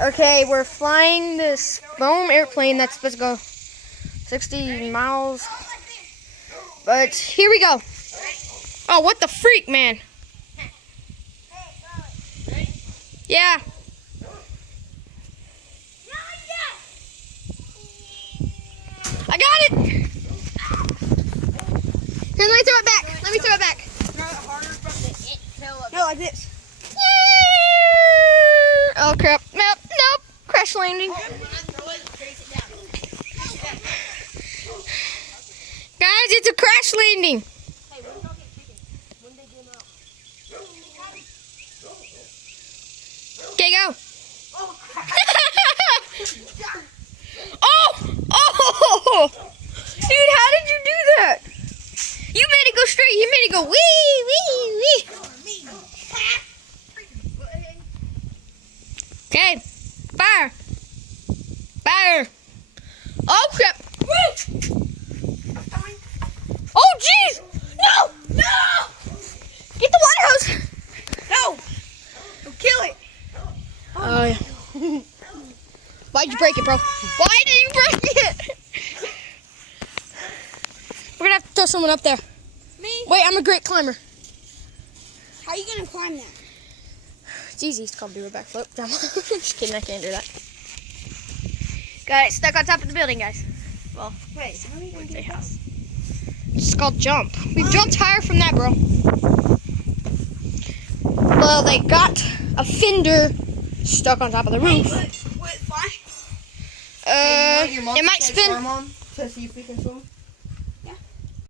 Okay, we're flying this foam airplane that's supposed to go 60 miles. But here we go. Oh, what the freak, man? Yeah. I got it. Here, let me throw it back. Let me throw it back. No, like this. Oh, crap. Nope. Nope. Crash landing. Guys, it's a crash landing. Okay, go. Oh! Oh! Dude, how did you do that? You made it go straight. You made it go wee, wee, wee. Okay. Fire. Fire. Oh, crap. Oh, jeez. No. No. Get the water hose. No. Don't kill it. Oh, yeah. Why'd you break it, bro? Why did you break it? We're going to have to throw someone up there. Me? Wait, I'm a great climber. How are you going to climb that? It's easy. It's called do a backflip. Just kidding. I can't do that. Got it stuck on top of the building, guys. Well, Wait, how are we going to say do house. It's called jump. We've jumped higher from that, bro. Well, they got a fender stuck on top of the roof. What, fly? It might spin. To see if we can swim.